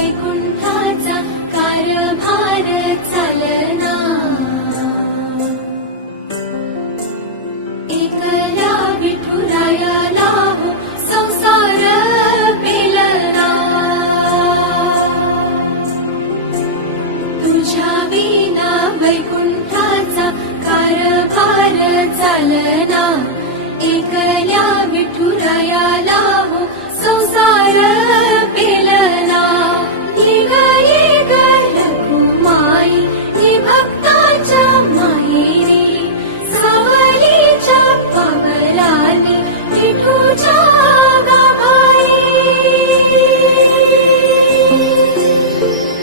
वैकुंठाचा कारभार चालना, एकल्या विठुरायाला हो संसार पेलना, तुझ्या विना वैकुंठाचा कारभार चालना, एकल्या विठुरायाला हो संसार पेलना.